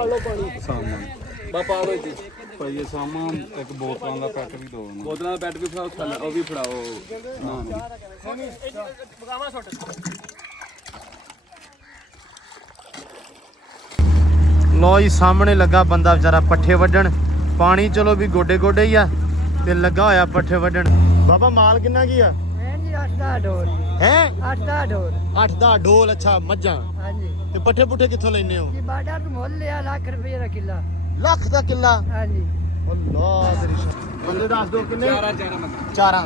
ਬਾ ਪਾ ਦੋ ਜੀ ਭਾਈ ਇਹ ਸਾਮਾਂ ਇੱਕ ਬੋਤਲਾਂ ਦਾ ਪੈਕ ਵੀ ਦੋ ਬੋਤਲਾਂ ਦਾ ਪੈਕ ਵੀ ਫੜਾਓ ਥੱਲੇ ਉਹ ਵੀ ਫੜਾਓ ਲੋ ਜੀ ਸਾਹਮਣੇ ਲੱਗਾ ਬੰਦਾ ਵਿਚਾਰਾ ਪੱਠੇ ਵੱਢਣ ਪਾਣੀ ਚਲੋ ਵੀ ਗੋਡੇ ਗੋਡੇ ਹੀ ਆ ਤੇ ਲੱਗਾ ਹੋਇਆ ਪੱਠੇ ਵੱਢਣ ਬਾਬਾ ਮਾਲ ਕਿੰਨਾ ਕੀ ਆ ਜੀ 8-10 ਢੋਲ ਹੈ 8-10 ਢੋਲ 8-10 ਢੋਲ ਅੱਛਾ ਮੱਝਾਂ ਹਾਂਜੀ ਤੇ ਪੱਠੇ ਪੁੱਠੇ ਕਿੱਥੋਂ ਲੈਨੇ ਹੋ ਜੀ ਬਾਡਾ ਤੋਂ ਮੁੱਲ ਲਿਆ ਲੱਖ ਰੁਪਏ ਦਾ ਕਿੱਲਾ ਲੱਖ ਦਾ ਕਿੱਲਾ ਹਾਂਜੀ ਅੱਲਾਹ ਤੇਰੀ ਬੰਦੇ ਦੱਸ ਦੋ ਕਿੰਨੇ ਚਾਰਾਂ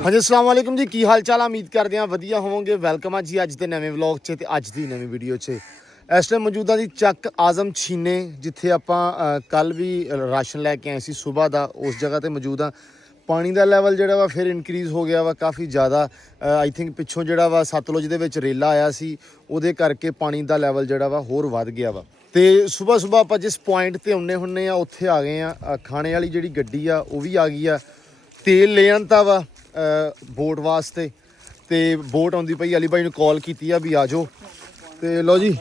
ਹਾਂਜੀ ਅਸਲਾਮ ਵਾਲੇਕੁਮ ਜੀ ਕੀ ਹਾਲ ਚਾਲ ਆ ਉਮੀਦ ਕਰਦੇ ਆ ਵਧੀਆ ਹੋਵੋਗੇ ਵੈਲਕਮ ਆ ਜੀ ਅੱਜ ਦੇ ਨਵੇਂ ਵਲੌਗ 'ਚ ਤੇ ਅੱਜ ਦੀ ਨਵੀਂ ਵੀਡੀਓ 'ਚ ਇਸ ਟਾਈਮ ਮੌਜੂਦਾ ਦੀ ਚੱਕ ਆਜ਼ਮ ਛੀਨੇ ਜਿੱਥੇ ਆਪਾਂ ਕੱਲ ਵੀ ਰਾਸ਼ਨ ਲੈ ਕੇ ਆਏ ਸੀ ਸਵੇਰ ਦਾ ਉਸ ਜਗ੍ਹਾ ਤੇ ਮੌਜੂਦ ਆ ਪਾਣੀ ਦਾ ਲੈਵਲ ਜਿਹੜਾ ਵਾ ਫਿਰ ਇਨਕਰੀਜ਼ ਹੋ ਗਿਆ ਵਾ ਕਾਫੀ ਜ਼ਿਆਦਾ ਆਈ ਥਿੰਕ ਪਿੱਛੋਂ ਜਿਹੜਾ ਵਾ ਸਤਲੁਜ ਦੇ ਵਿੱਚ ਰੇਲਾ ਆਇਆ ਸੀ ਉਹਦੇ ਕਰਕੇ ਪਾਣੀ ਦਾ ਲੈਵਲ ਜਿਹੜਾ ਵਾ ਹੋਰ ਵੱਧ ਗਿਆ ਵਾ ਤੇ ਸਵੇਰ ਆਪਾਂ ਜਿਸ ਪੁਆਇੰਟ ਤੇ ਆਉਨੇ ਹੁੰਨੇ ਆ ਉੱਥੇ ਆ ਗਏ ਆ ਖਾਣੇ ਵਾਲੀ ਜਿਹੜੀ ਗੱਡੀ ਆ ਉਹ ਵੀ ਆ ਗਈ ਆ ਤੇਲ ਲੈ ਆਂਦਾ ਵਾ ਬੋਟ ਵਾਸਤੇ ਤੇ ਬੋਟ ਆਉਂਦੀ ਪਈ ਅਲੀ ਭਾਈ ਨੂੰ ਕਾਲ ਕੀਤੀ ਆ ਵੀ ਆ ਜਾਓ ਤੇ ਲੋ ਜੀ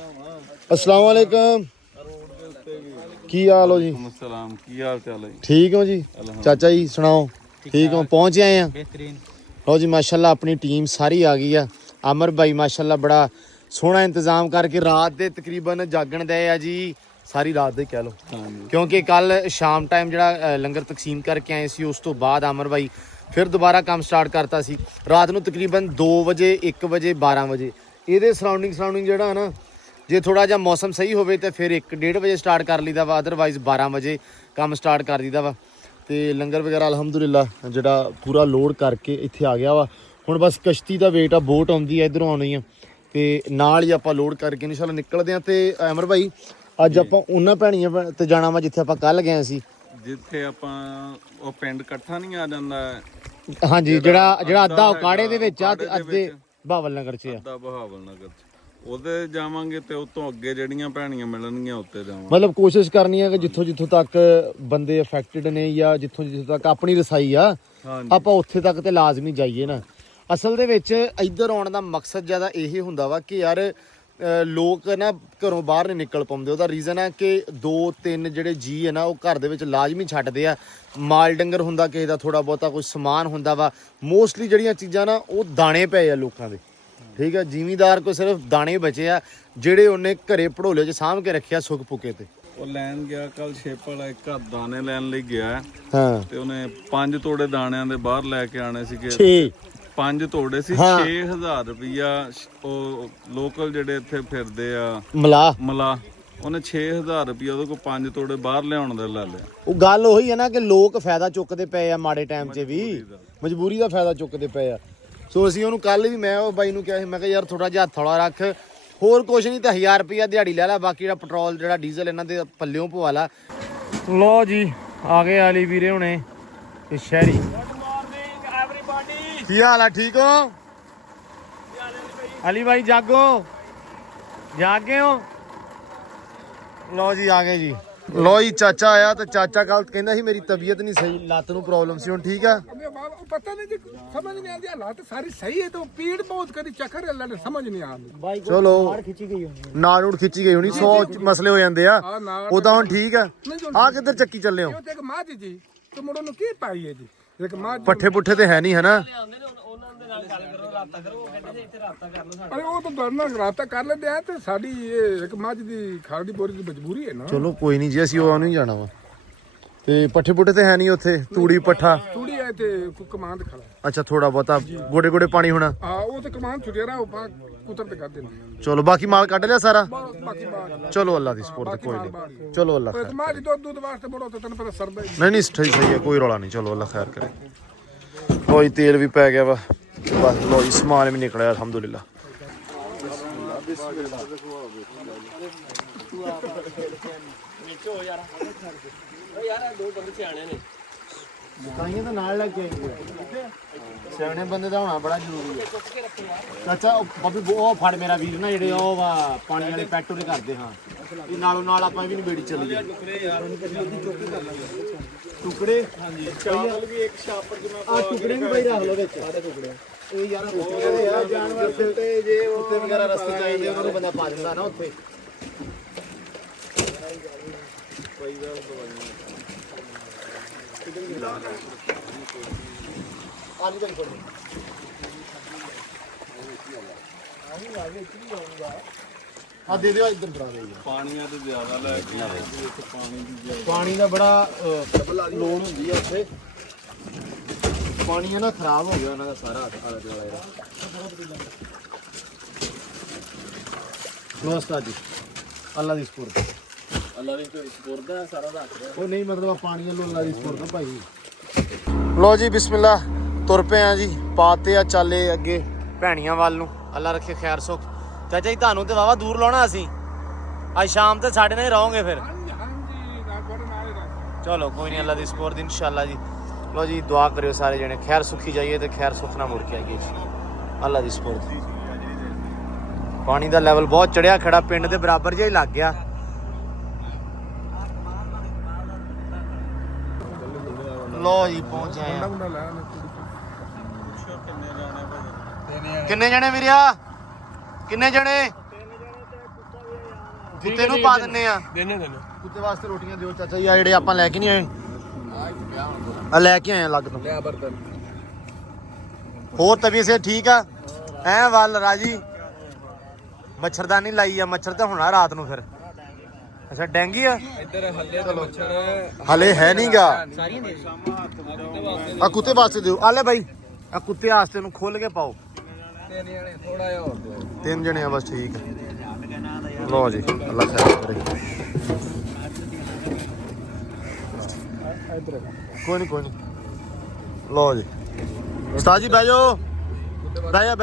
अस्सलाम वालेकुम की हाल हो जी ਸਲਾਮ ਕੀ ਹਾਲ ਚਾਲ ਹੈ ठीक हो जी चाचा जी सुनाओ ठीक हो पहुंच आए हैं ਬਿਹਤਰੀਨ लो जी माशाल्लाह अपनी टीम सारी आ गई है अमर भाई माशाल्लाह बड़ा सोहना इंतजाम करके रात दे तकरीबन जागण दे आ जी सारी रात दे कह लो क्योंकि कल शाम टाइम ਜਿਹੜਾ ਲੰਗਰ ਤਕਸੀਮ ਕਰਕੇ ਆਏ ਸੀ ਉਸ ਤੋਂ ਬਾਅਦ ਅਮਰ ਭਾਈ ਫਿਰ ਦੁਬਾਰਾ ਕੰਮ ਸਟਾਰਟ ਕਰਤਾ ਸੀ ਰਾਤ ਨੂੰ ਤਕਰੀਬਨ 2 ਵਜੇ 1 ਵਜੇ 12 ਵਜੇ ਇਹਦੇ ਸਰਾਊਂਡਿੰਗ ਜਿਹੜਾ ਹੈ ਨਾ ਜੇ ਥੋੜਾ ਜਿਹਾ ਮੌਸਮ ਸਹੀ ਹੋਵੇ ਤੇ ਫਿਰ 1-1:30 ਵਜੇ ਸਟਾਰਟ ਕਰ ਲਈਦਾ ਵਾ ਅਦਰਵਾਈਜ਼ 12 ਵਜੇ ਕੰਮ ਸਟਾਰਟ ਕਰ ਦਈਦਾ ਵਾ ਤੇ ਲੰਗਰ ਵਗੈਰਾ ਅਲਹਮਦੁਲਿਲਾ ਜਿਹੜਾ ਪੂਰਾ ਲੋਡ ਕਰਕੇ ਇੱਥੇ ਆ ਗਿਆ ਵਾ ਹੁਣ ਬਸ ਕਸ਼ਤੀ ਦਾ ਵੇਟ ਆ ਬੋਟ ਆਉਂਦੀ ਆ ਇਧਰੋਂ ਆਉਣੀ ਆ ਤੇ ਨਾਲ ਹੀ ਆਪਾਂ ਲੋਡ ਕਰਕੇ ਇਨਸ਼ਾਅੱਲਾ ਨਿਕਲਦੇ ਆ ਤੇ ਅਮਰ ਭਾਈ ਅੱਜ ਆਪਾਂ ਉਹਨਾਂ ਭੈਣੀਆਂ ਤੇ ਜਾਣਾ ਵਾ ਜਿੱਥੇ ਆਪਾਂ ਕੱਲ ਗਏ ਸੀ ਜਿੱਥੇ ਆਪਾਂ ਉਹ ਪਿੰਡ ਇਕੱਠਾ ਨਹੀਂ ਆ ਜਾਂਦਾ ਹਾਂਜੀ ਜਿਹੜਾ ਅੱਧਾ ਉਕਾੜੇ ਦੇ ਵਿੱਚ ਆ ਤੇ ਅੱਧੇ ਬਹਾਵਲ ਨਗਰ 'ਚ ਆ ਅੱਧਾ ਬਹਾਵਲ ਨਗਰ 'ਚ ਉਹਦੇ ਜਾਵਾਂਗੇ ਤੇ ਉਤੋਂ ਅੱਗੇ ਜਿਹੜੀਆਂ ਭੈਣੀਆਂ ਮਿਲਣਗੀਆਂ ਉੱਤੇ ਜਾਵਾਂਗੇ ਮਤਲਬ ਕੋਸ਼ਿਸ਼ ਕਰਨੀ ਹੈ ਕਿ ਜਿੱਥੋਂ ਤੱਕ ਬੰਦੇ ਅਫੈਕਟਡ ਨੇ ਜਾਂ ਜਿੱਥੋਂ ਤੱਕ ਆਪਣੀ ਰਸਾਈ ਆ ਆਪਾਂ ਉੱਥੇ ਤੱਕ ਤੇ ਲਾਜ਼ਮੀ ਜਾਈਏ ਨਾ ਅਸਲ ਦੇ ਵਿੱਚ ਇੱਧਰ ਆਉਣ ਦਾ ਮਕਸਦ ਜ਼ਿਆਦਾ ਇਹ ਹੁੰਦਾ ਵਾ ਕਿ ਯਾਰ ਲੋਕ ਨਾ ਘਰੋਂ ਬਾਹਰ ਨਹੀਂ ਨਿਕਲ ਪਾਉਂਦੇ ਉਹਦਾ ਰੀਜ਼ਨ ਹੈ ਕਿ 2-3 ਜਿਹੜੇ ਜੀ ਹੈ ਨਾ ਉਹ ਘਰ ਦੇ ਵਿੱਚ ਲਾਜ਼ਮੀ ਛੱਡਦੇ ਆ ਮਾਲ ਡੰਗਰ ਹੁੰਦਾ ਕਿਸੇ ਦਾ ਥੋੜਾ ਬਹੁਤਾ ਕੋਈ ਸਮਾਨ ਹੁੰਦਾ ਵਾ ਮੋਸਟਲੀ ਜਿਹੜੀਆਂ ਚੀਜ਼ਾਂ ਨਾ ਉਹ ਦਾਣੇ ਪਏ ਆ ਲੋਕਾਂ ਦੇ ਠੀਕ ਹੈ ਜ਼ਿਮੀਦਾਰ ਕੋ ਸਿਰਫ ਦਾਣੇ ਬਚੇ ਆ ਜਿਹੜੇ ਉਹਨੇ ਘਰੇ ਭੜੋਲੇ 'ਚ ਸਾਂਭ ਕੇ ਰੱਖਿਆ ਸੁੱਕ ਪੁਕੇ ਤੇ ਉਹ ਲੈਣ ਗਿਆ ਕੱਲ ਸ਼ੇਪਲ ਇੱਕ ਦਾਣੇ ਲੈਣ ਲਈ ਗਿਆ ਹਾਂ ਤੇ ਉਹਨੇ 5 ਤੋੜੇ ਦਾਣਿਆਂ ਦੇ ਬਾਹਰ ਲੈ ਕੇ ਆਣੇ ਸੀਗੇ 6 5 ਤੋੜੇ ਸੀ 6000 ਰੁਪਇਆ ਉਹ ਲੋਕਲ ਜਿਹੜੇ ਇੱਥੇ ਫਿਰਦੇ ਆ ਮਲਾ ਉਹਨੇ 6000 ਰੁਪਇਆ ਉਹਦੇ ਕੋਲ 5 ਤੋੜੇ ਬਾਹਰ ਲਿਆਉਣ ਦੇ ਲੈ ਲਿਆ ਉਹ ਗੱਲ ਉਹੀ ਹੈ ਨਾ ਕਿ ਲੋਕ ਫਾਇਦਾ ਚੁੱਕਦੇ ਪਏ ਆ ਮਾੜੇ ਟਾਈਮ 'ਚ ਵੀ ਮਜਬੂਰੀ ਦਾ ਫਾਇਦਾ ਚੁੱਕਦੇ ਪਏ ਆ ਸੋ ਅਸੀਂ ਉਹਨੂੰ ਕੱਲ ਵੀ ਮੈਂ ਉਹ ਬਾਈ ਨੂੰ ਕਿਹਾ ਸੀ ਮੈਂ ਕਿਹਾ ਯਾਰ ਥੋੜਾ ਜਿਹਾ ਹੱਥ ਹੌਲਾ ਰੱਖ ਹੋਰ ਕੁਛ ਨਹੀਂ ਤਾਂ 1000 ਰੁਪਇਆ ਦਿਹਾੜੀ ਲੈ ਲੈ ਬਾਕੀ ਜਿਹੜਾ ਪੈਟਰੋਲ ਜਿਹੜਾ ਡੀਜ਼ਲ ਇਹਨਾਂ ਦੇ ਪੱਲਿਓਂ ਪਵਾ ਲਾ ਲੋ ਜੀ ਆ ਗਏ ਅਲੀ ਵੀਰੇ ਹੁਣੇ ਤੇ ਸ਼ਹਿਰੀ ਗੁੱਡ ਮਾਰਨਿੰਗ ਐਵਰੀਬਾਡੀ ਕੀ ਹਾਲ ਆ ਠੀਕ ਹੋ ਅਲੀ ਭਾਈ ਜਾਗੋ ਜਾਗ ਗਏ ਹੋ ਲੋ ਜੀ ਆ ਗਏ ਜੀ ਲੋ ਜੀ ਚਾਚਾ ਆਇਆ ਤੇ ਚਾਚਾ ਕੱਲ ਕਹਿੰਦਾ ਸੀ ਮੇਰੀ ਤਬੀਅਤ ਨਹੀਂ ਸਹੀ ਲੱਤ ਨੂੰ ਪ੍ਰੋਬਲਮ ਸੀ ਹੁਣ ਠੀਕ ਆ पता नहीं समझ नहीं आती हालात सारी सही है तो पीड़ बहुत करी चक्कर अल्लाह ने समझ नहीं आती ਚਲੋ ਨਾਲ ਨੂੰ ਖਿੱਚੀ ਗਈ ਹੋਣੀ 100 ਮਸਲੇ ਹੋ ਜਾਂਦੇ ਆ ਉਹ ਤਾਂ ਹੁਣ ਠੀਕ ਆ ਆ ਕਿੱਧਰ ਚੱਕੀ ਚੱਲੇ ਹੋ एक माँ जी तो मुड़ो नु की पाई है जी एक माँ ਪੱਠੇ ਪੁੱਠੇ ਤੇ ਹੈ ਨਹੀਂ ਹਨਾ अरे वो तो डरना राता कर लेते हैं तो साडी ये एक माँ जी दी खाल दी बोरी दी मजबूरी है ना ਚਲੋ ਕੋਈ ਨਹੀਂ ਜੀ ਅਸੀਂ ਉਹ ਨਹੀਂ ਜਾਣਾ ਵਾ ਤੇ ਪੱਠੇ ਪੁੱਠੇ ਤੇ ਹੈ ਨਹੀਂ ਉੱਥੇ ਤੂੜੀ ਪੱਠਾ थोड़ी है ते कमांड खड़ा ਅੱਛਾ ਥੋੜਾ ਬਹੁਤਾ ਗੋਡੇ ਗੋਡੇ ਪਾਣੀ ਹੋਣਾ हां वो तो कमांड छुटिया रहा ऊपर कुतर ते कर देना ਚਲੋ ਬਾਕੀ ਮਾਲ ਕੱਢ ਲਿਆ ਸਾਰਾ बाकी बात ਚਲੋ ਅੱਲਾ ਦੀ ਸਪੋਰਟ ਕੋਈ ਨਹੀਂ ਚਲੋ ਅੱਲਾ ਖੈਰ माँ जी दूध वास्ते मुड़ो तो तन पर सरदा ਨਹੀਂ ਨਹੀਂ ਸਹੀ ਹੈ ਕੋਈ ਰੌਲਾ ਨਹੀਂ ਚਲੋ ਅੱਲਾ ਖੈਰ ਕਰੇ ਕੋਈ ਤੇਲ ਵੀ ਪੈ ਗਿਆ ਵਾ ਬਸ ਲੋ ਸਮਾਨ ਵੀ ਨਿਕਲਿਆ ਅਲਹਮਦੁਲਿਲਾ ਕਾਈਆਂ ਤਾਂ ਨਾਲ ਲੱਗ ਕੇ ਸਿਆਣੇ ਬੰਦੇ ਦਾ ਹੋਣਾ ਬੜਾ ਜ਼ਰੂਰੀ ਹੈ ਚਾਚਾ ਬੱਬੀ ਉਹ ਫੜ ਮੇਰਾ ਵੀਰ ਨਾ ਜਿਹੜੇ ਉਹ ਵਾ ਪਾਣੀ ਵਾਲੇ ਪੈਟੂ ਦੇ ਕਰਦੇ ਹਾਂ ਇਹ ਨਾਲੋਂ ਨਾਲ ਆਪਾਂ ਵੀ ਨਹੀਂ ਬੇੜੀ ਚੱਲੀ ਟੁਕੜੇ ਹਾਂਜੀ ਚਾਵਲ ਵੀ ਇੱਕ ਛਾਪਰ ਜਿਵੇਂ ਆ ਟੁਕੜੇ ਵੀ ਬਾਈ ਰੱਖ ਲਓ ਵਿੱਚ ਸਾਰੇ ਟੁਕੜੇ ਇਹ ਯਾਰ ਜਾਨਵਰ ਤੇ ਜੇ ਉੱਤੇ ਵਗੈਰਾ ਰਸਤੇ ਚਾਹੀਦੇ ਉਹਨਾਂ ਨੂੰ ਬੰਦਾ ਪਾ ਦਿੰਦਾ ਨਾ ਉੱਥੇ ਆ ਦੇ ਦਿਓ ਇੱਧਰ ਬਣਾ ਦੇ ਪਾਣੀਆਂ ਤੇ ਜ਼ਿਆਦਾ ਲੈ ਕੇ ਇੱਥੇ ਪਾਣੀ ਦੀ ਜ਼ਿਆਦਾ ਪਾਣੀ ਦਾ ਬੜਾ ਲੋੜ ਹੁੰਦੀ ਆ ਇੱਥੇ ਪਾਣੀ ਨਾ ਖਰਾਬ ਹੋ ਗਿਆ ਉਹਨਾਂ ਦਾ ਸਾਰਾ ਆਲਾ ਦੁਆਲਾ ਇਹਦਾ ਨਮਸਕਾਰ ਜੀ ਅੱਲਾ ਦੀ ਸਪੁਰਦ ਅੱਲਾ ਦੀ ਸਪੁਰਦ ਦਾ ਸਾਰਾ ਰੱਖ ਰਿਹਾ ਉਹ ਨਹੀਂ ਮਤਲਬ ਪਾਣੀ ਵੱਲੋਂ ਅੱਲਾ ਦੀ ਸਪੁਰਦ ਭਾਈ ਲੋ ਜੀ ਬਿਸਮਿਲ੍ਲਾ ਤੁਰ ਪਏ ਆ ਜੀ ਪਾਤੇ ਆ ਚਾਲੇ ਅੱਗੇ ਭੈਣੀਆਂ ਵੱਲ ਨੂੰ ਅੱਲਾ ਰੱਖੇ ਖੈਰ ਸੁਖ ਚਾਚਾ ਜੀ ਤੁਹਾਨੂੰ ਤੇ ਵਾਵਾ ਦੂਰ ਲਾਉਣਾ ਅਸੀਂ ਅੱਜ ਸ਼ਾਮ ਤੇ ਸਾਡੇ ਨਾਲ ਹੀ ਰਹੋਗੇ ਫਿਰ ਚਲੋ ਕੋਈ ਨਹੀਂ ਅੱਲਾ ਦੀ ਸਪੋਰਟ ਇਨਸ਼ਾਅੱਲਾ ਜੀ ਲੋ ਜੀ ਦੁਆ ਕਰਿਓ ਸਾਰੇ ਜਣੇ ਖੈਰ ਸੁਖੀ ਜਾਈਏ ਤੇ ਖੈਰ ਸੁਖ ਨਾਲ ਮੁੜ ਕੇ ਆਈਏ ਜੀ ਅੱਲਾ ਦੀ ਸਪੋਰਟ ਪਾਣੀ ਦਾ ਲੈਵਲ ਬਹੁਤ ਚੜਿਆ ਖੜਾ ਪਿੰਡ ਦੇ ਬਰਾਬਰ ਜਿਹਾ ਹੀ ਲੱਗ ਗਿਆ ਲੋ ਜੀ ਪਹੁੰਚ ਆਏ ਆ ਕਿੰਨੇ ਜਣੇ ਵੀਰਿਆ ਕਿੰਨੇ ਜਣੇ ਕੁੱਤੇ ਨੂੰ ਪਾ ਦਿੰਨੇ ਆ ਕੁੱਤੇ ਵਾਸਤੇ ਰੋਟੀਆਂ ਦਿਓ ਚਾਚਾ ਜੀ ਆ ਜਿਹੜੇ ਆਪਾਂ ਲੈ ਕੇ ਨਹੀਂ ਆਏ ਆ ਲੈ ਕੇ ਆਏ ਆ ਲੱਗ ਤੋਂ ਹੋਰ ਤਬੀਅਤ ਸੇ ਠੀਕ ਆ ਐ ਵੱਲ ਰਾਜੀ ਮੱਛਰਦਾਨੀ ਲਾਈ ਆ ਮੱਛਰ ਤੇ ਹੋਣਾ ਰਾਤ ਨੂੰ ਫਿਰ ਅੱਛਾ ਡੈਂਗੀ ਆ ਇੱਧਰ ਹੱਲੇ ਤੇ ਮੱਛਰ ਹਲੇ ਹੈ ਨਹੀਂਗਾ ਆ ਕੁੱਤੇ ਵਾਸਤੇ ਦਿਓ ਆ ਲੈ ਬਾਈ ਆ ਕੁੱਤੇ ਵਾਸਤੇ ਨੂੰ ਖੋਲ ਕੇ ਪਾਓ ਥੋੜਾ ਜਿਹਾ ਹੋਰ ਦਿਓ 3 ਜਣੇ ਆ ਬਸ ਠੀਕ ਹੈ ਲੋ ਜੀ ਅੱਲਾ ਖੈਰ ਕਰੇ ਕੋਈ ਨਹੀਂ ਲੋ ਜੀ ਉਸਤਾਦ ਜੀ ਬਹਿ ਜਾਓ ਬਹਿ ਜਾ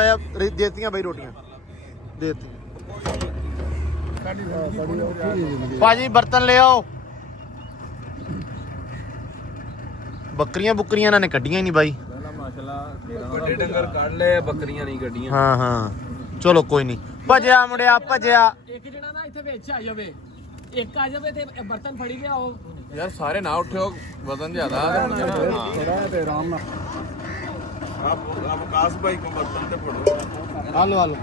ਦੇਤੀਆਂ ਬਈ ਰੋਟੀਆਂ ਦੇਤੀ ਭਾਜੀ ਬਰਤਨ ਲੈ ਆਓ ਬੱਕਰੀਆਂ ਬੁੱਕਰੀਆਂ ਇਹਨਾਂ ਨੇ ਕੱਢੀਆਂ ਹੀ ਨਹੀਂ ਬਾਈ ਵੱਡੇ ਡੰਗਰ ਕੱਢ ਲਏ ਬੱਕਰੀਆਂ ਨਹੀਂ ਕੱਢੀਆਂ ਹਾਂ ਚਲੋ ਕੋਈ ਨਹੀਂ ਭਜਿਆ ਮੁੰਡਿਆ ਭਜਿਆ ਇੱਕ ਜਣਾ ਨਾ ਇੱਥੇ ਵਿੱਚ ਆ ਜਾਵੇ ਇੱਕ ਆ ਜਾਵੇ ਤੇ ਬਰਤਨ ਫੜੀ ਗਿਆ ਉਹ ਯਾਰ ਸਾਰੇ ਨਾ ਉੱਠਿਓ ਵਜ਼ਨ ਜ਼ਿਆਦਾ ਆਪ ਕਾਸ ਭਾਈ ਕੋ ਬਰਤਨ ਤੇ ਫੜੋ ਹਲੋ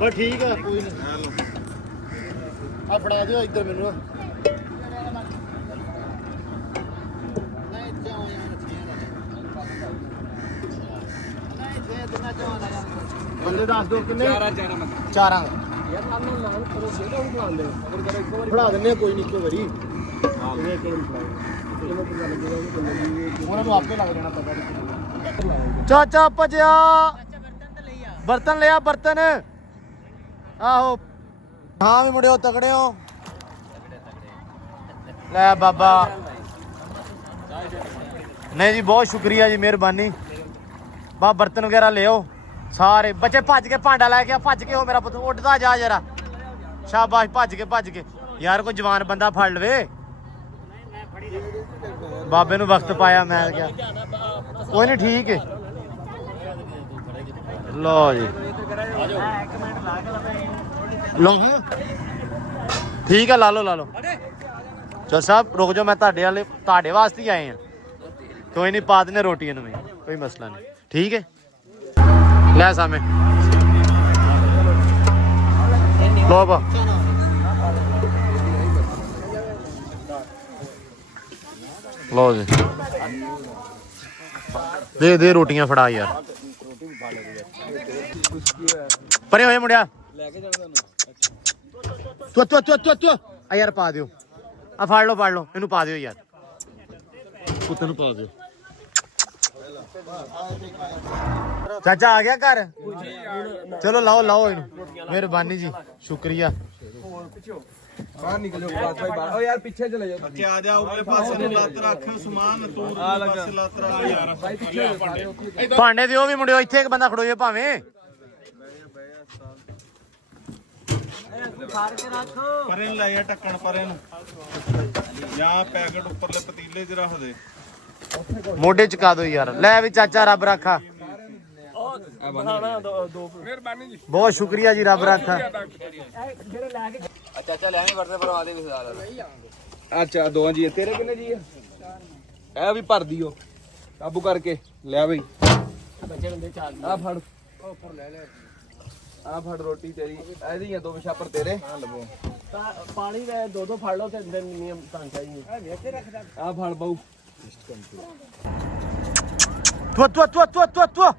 ਬਸ ਠੀਕ ਆ ਕੋਈ ਨਹੀਂ ਆ ਫੜਾ ਦਿਓ ਇੱਧਰ ਮੈਨੂੰ ਬੰਦੇ ਦੱਸ ਦਿਓ ਕਿੰਨੇ ਚਾਰਾਂ ਯਾਰ ਸਾਨੂੰ ਨਾਲ ਕਰੋ ਜਿਹੜਾ ਉਹ ਬਣਾਉਂਦੇ ਅਗਰ ਕਰੋ ਇੱਕ ਵਾਰੀ ਫੜਾ ਦਿੰਨੇ ਕੋਈ ਨਹੀਂ ਇੱਕੋ ਵਾਰੀ ਉਹਨਾਂ ਨੂੰ ਆਪੇ ਲੱਗ ਜਾਣਾ ਪਤਾ ਚਾਚਾ ਭਜਿਆ ਬਰਤਨ ਲਿਆ ਬਰਤਨ ਆਹੋ ਹਾਂ ਵੀ ਮੁੰਡਿਓ ਤਕੜੇ ਹੋ ਲੈ ਬਾਬਾ ਨਹੀਂ ਜੀ ਬਹੁਤ ਸ਼ੁਕਰੀਆ ਜੀ ਮਿਹਰਬਾਨੀ ਬਾ ਬਰਤਨ ਵਗੈਰਾ ਲਿਓ ਸਾਰੇ ਬੱਚੇ ਭੱਜ ਕੇ ਭਾਂਡਾ ਲੈ ਕੇ ਭੱਜ ਕੇ ਹੋ ਮੇਰਾ ਪੁੱਤ ਉੱਡਦਾ ਜਾ ਜਰਾ ਸ਼ਾਬਾਸ਼ ਭੱਜ ਕੇ ਯਾਰ ਕੋਈ ਜਵਾਨ ਬੰਦਾ ਫੜ ਲਵੇ ਬਾਬੇ ਨੂੰ ਵਕਤ ਪਾਇਆ ਮੈਂ ਕਿਹਾ ਕੋਈ ਨਹੀਂ ਠੀਕ ਹੈ ਲੋ ਜੀ ਲੋ ਠੀਕ ਹੈ ਲਾ ਲਓ ਚਲ ਸਾਹਿਬ ਰੁਕ ਜਾਓ ਮੈਂ ਤੁਹਾਡੇ ਵਾਸਤੇ ਹੀ ਆਏ ਆ ਕੋਈ ਨਹੀਂ ਪਾ ਦਿੰਦੇ ਰੋਟੀਆਂ ਨੂੰ ਕੋਈ ਮਸਲਾ ਨਹੀਂ ਠੀਕ ਹੈ ਲੈ ਸਾਹਮਣੇ ਲੋ ਬਾ ਲੋ ਜੀ ਦੇ ਰੋਟੀਆਂ ਫੜਾ ਯਾਰ ਪਰੇ ਹੋਏ ਮੁੰਡਿਆ ਲੈ ਕੇ ਜਾਣਾ ਤੁਹਾਨੂੰ ਤੂੰ ਆ ਯਾਰ ਪਾ ਦਿਓ ਆ ਫੜ ਲਓ ਇਹਨੂੰ ਪਾ ਦਿਓ ਯਾਰ ਕੁੱਤੇ ਨੂੰ ਪਾ ਦਿਓ ਚਾਚਾ ਆ ਗਿਆ ਘਰ ਚਲੋ ਲਾਓ ਇਹਨੂੰ ਮਿਹਰਬਾਨੀ ਜੀ ਸ਼ੁਕਰੀਆ ਬਾਹਰ ਨਿਕਲ ਜਾਓ ਬਾਤ ਭਾਈ ਬਾਹਰ ਓ ਯਾਰ ਪਿੱਛੇ ਚਲੇ ਜਾਓ ਕਿ ਆ ਜਾ ਉਰਲੇ ਪਾਸੇ ਨੂੰ ਲੱਤ ਰੱਖ ਸਮਾਨ ਤੂੰ ਉਰਲੇ ਪਾਸੇ ਲੱਤ ਰੱਖ ਯਾਰ ਭਾਈ ਪਿੱਛੇ ਭਾਂਡੇ ਦਿਓ ਵੀ ਮੁੰਡਿਓ ਇੱਥੇ ਇੱਕ ਬੰਦਾ ਖੜੋਏ ਭਾਵੇਂ ਪਰੇ ਨੂੰ ਲਾਇਆ ਟੱਕਣ ਪਰੇ ਨੂੰ ਜਾਂ ਪੈਕਟ ਉੱਪਰਲੇ ਪਤੀਲੇ 'ਚ ਰੱਖ ਦੇ ਮੋਢੇ ਚੁਕਾ ਦਿਓ ਯਾਰ ਲੈ ਵੀ ਚਾਚਾ ਰੱਬ ਰਾਖਾ ਮਿਹਰਬਾਨੀ ਜੀ ਬਹੁਤ ਸ਼ੁਕਰੀਆ ਜੀ ਰੱਬ ਰਾਖਾ ਚਾਚਾ ਲੈਣੇ ਵਰਤੇ ਪਰਵਾ ਦੇ ਵਿਸਾਲ ਅੱਛਾ ਦੋਵਾਂ ਜੀ ਤੇਰੇ ਕਿੰਨੇ ਜੀ ਇਹ ਵੀ ਭਰ ਦਿਓ ਕਾਬੂ ਕਰਕੇ ਲਿਆ ਬਈ ਬੱਚੇ ਹੁੰਦੇ ਚਾਰ ਆ ਫੜ ਆ ਫੜ ਰੋਟੀ ਤੇਰੀ ਇਹਦੀਆਂ 2 ਛਾਪਰ ਤੇਰੇ ਆ ਲਵੋ ਪਾਣੀ ਦੇ ਦੋ ਫੜ ਲਓ ਤੇ ਦਿਨ ਨਿਯਮ ਤਾਂ ਚਾਹੀਏ ਆ ਫੜ ਬਾਊ ਤੂੰ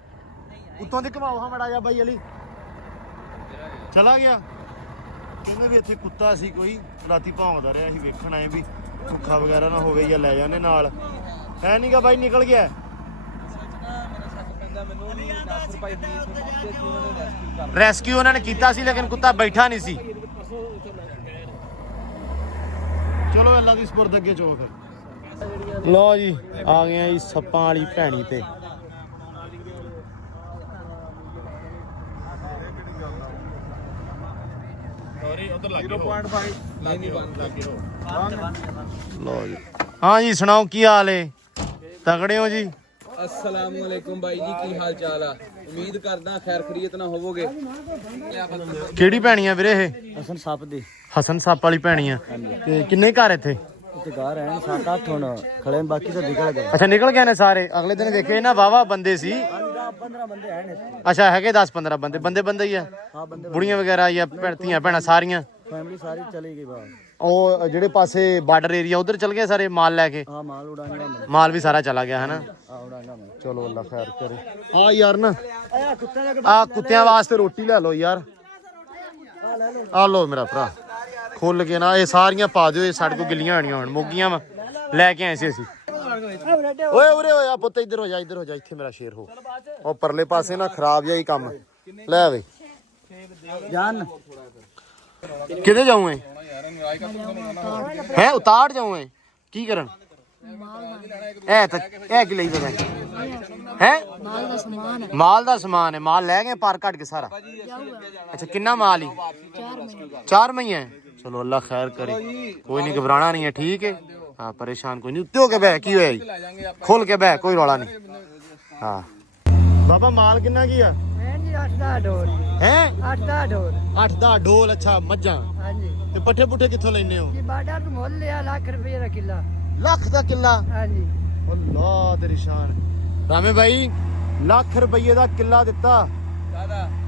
ਉੱਤੋਂ ਦੀ ਘਮਾਓ ਹਾਂ ਮੜਾ ਜਾ ਬਾਈ ਅਲੀ ਚਲਾ ਗਿਆ ਕਹਿੰਦੇ ਵੀ ਇੱਥੇ ਕੁੱਤਾ ਸੀ ਕੋਈ ਰਾਤੀ ਭੌਂਕਦਾ ਰਿਹਾ ਅਸੀਂ ਵੇਖਣ ਆਏ ਵੀ ਭੁੱਖਾ ਵਗੈਰਾ ਨਾ ਹੋਵੇ ਜਾਂ ਲੈ ਜਾਂਦੇ ਨਾਲ ਹੈ ਨੀਗਾ ਬਾਈ ਨਿਕਲ ਗਿਆ ਰੈਸਕਿਊ ਉਹਨਾਂ ਨੇ ਕੀਤਾ ਸੀ ਲੇਕਿਨ ਕੁੱਤਾ ਬੈਠਾ ਨਹੀਂ ਸੀ ਚਲੋ ਅੱਲਾ ਦੀ ਸਪੁਰਦ ਅੱਗੇ ਚੋ ਫਿਰ ਲਓ ਜੀ ਆ ਗਏ ਆ ਜੀ ਸੱਪਾਂ ਵਾਲੀ ਭੈਣੀ ਤੇ ਲਓ ਜੀ ਹਾਂ ਜੀ ਸੁਣਾਓ ਕੀ ਹਾਲ ਏ ਤਗੜੇ ਹੋ ਜੀ अस्सलाम वालेकुम भाई जी की हाल चाल है उम्मीद करदा खैर खैरियत ना होवोगे ਕਿਹੜੀ ਭੈਣੀ ਆ ਵੀਰੇ ਇਹ ਹਸਨ ਸੱਪ ਦੀ ਹਸਨ ਸੱਪ ਵਾਲੀ ਭੈਣੀ ਆ ਤੇ ਕਿੰਨੇ ਘਰ ਇੱਥੇ ਤੇ ਘਰ ਰਹਿਣ 7-8 ਹੁਣ ਖੜੇ ਬਾਕੀ ਤਾਂ ਨਿਕਲ ਗਏ ਅੱਛਾ ਨਿਕਲ ਗਏ ਨੇ ਸਾਰੇ ਅਗਲੇ ਦਿਨ ਵੇਖੇ ਨਾ ਵਾਵਾ ਬੰਦੇ ਸੀ 15 ਬੰਦੇ ਹੈ ਨੇ ਅੱਛਾ ਹੈਗੇ 10-15 ਬੰਦੇ ਹੀ ਆ ਹਾਂ ਬੰਦੇ ਬੁੜੀਆਂ ਵਗੈਰਾ ਜਾਂ ਧੀਆਂ ਭੈਣਾਂ ਸਾਰੀਆਂ ਫੈਮਿਲੀ ਸਾਰੀ ਚਲੀ ਗਈ ਬਾਹਰ ਉਹ ਜਿਹੜੇ ਪਾਸੇ ਬਾਰਡਰ ਏਰੀਆ ਉਧਰ ਚਲ ਗਏ ਸਾਰੇ ਮਾਲ ਲੈ ਕੇ ਹਾਂ ਮਾਲ ਉਡਾਂਗਾ ਮੈਂ ਮਾਲ ਵੀ ਸਾਰਾ ਚਲਾ ਗਿਆ ਹਨਾ ਉਡਾਂਗਾ ਮੈਂ ਚਲੋ ਅੱਲਾ ਖੈਰ ਕਰੇ ਆ ਯਾਰ ਨਾ ਆ ਕੁੱਤੇ ਦੇ ਆ ਕੁੱਤਿਆਂ ਵਾਸਤੇ ਰੋਟੀ ਲੈ ਲਓ ਯਾਰ ਆ ਲਓ ਮੇਰਾ ਭਰਾ ਖੁੱਲ ਕੇ ਨਾ ਇਹ ਸਾਰੀਆਂ ਪਾ ਦਿਓ ਇਹ ਸਾਡੇ ਕੋ ਗਿੱਲੀਆਂ ਹੋਣੀਆਂ ਹੁਣ ਮੁੱਗੀਆਂ ਵਾ ਲੈ ਕੇ ਆਏ ਸੀ ਅਸੀਂ ਓਏ ਉਰੇ ਹੋਇਆ ਪੁੱਤ ਇੱਧਰ ਹੋ ਜਾ ਇੱਥੇ ਮੇਰਾ ਸ਼ੇਰ ਹੋ ਉਹ ਪਰਲੇ ਪਾਸੇ ਨਾ ਖਰਾਬ ਜਾਈ ਕੰਮ ਲੈ ਵੇ ਜਾਨ ਕਿੱਥੇ ਜਾਉਂ ਹੈ ਉਤਾਰ ਜਾਉਂ ਕੀ ਕਰਨ ਇਹ ਕੀ ਲਈ ਤਾਂ ਹੈ ਮਾਲ ਦਾ ਸਮਾਨ ਹੈ ਮਾਲ ਲੈ ਗਏ ਪਾਰ ਕੱਢ ਕੇ ਸਾਰਾ ਅੱਛਾ ਕਿੰਨਾ ਮਾਲ ਹੀ 4 ਮਹੀਨੇ ਚਲੋ ਅੱਲਾ ਖੈਰ ਕਰੇ ਕੋਈ ਨਹੀਂ ਘਬਰਾਣਾ ਨਹੀਂ ਹੈ ਠੀਕ ਹੈ ਹਾਂ ਪਰੇਸ਼ਾਨ ਕੋਈ ਨਹੀਂ ਉੱਤੇ ਹੋ ਕੇ ਬਹਿ ਕੀ ਹੋਇਆ ਜੀ ਖੋਲ ਕੇ ਬਹਿ ਕੋਈ ਰੌਲਾ ਨਹੀਂ ਹਾਂ ਬਾਬਾ ਮਾਲ ਕਿੰਨਾ ਕੀ ਆ ਜੀ 8 ਢੋਲ ਹੈ 8 ਢੋਲ 8 ਢੋਲ ਅੱਛਾ ਮੱਝਾਂ ਹਾਂਜੀ ਤੇ ਪੱਠੇ ਪੁੱਠੇ ਕਿੱਥੋਂ ਲੈਨੇ ਹੋ ਜੀ ਬਾਡਾ ਤੋਂ ਮੁੱਲ ਲਿਆ ਲੱਖ ਰੁਪਏ ਦਾ ਕਿੱਲਾ ਲੱਖ ਦਾ ਕਿੱਲਾ ਹਾਂਜੀ ਅੱਲਾ ਤੇਰੀ ਸ਼ਾਨ ਰਾਮੇ ਭਾਈ ਲੱਖ ਰੁਪਏ ਦਾ ਕਿੱਲਾ ਦਿੱਤਾ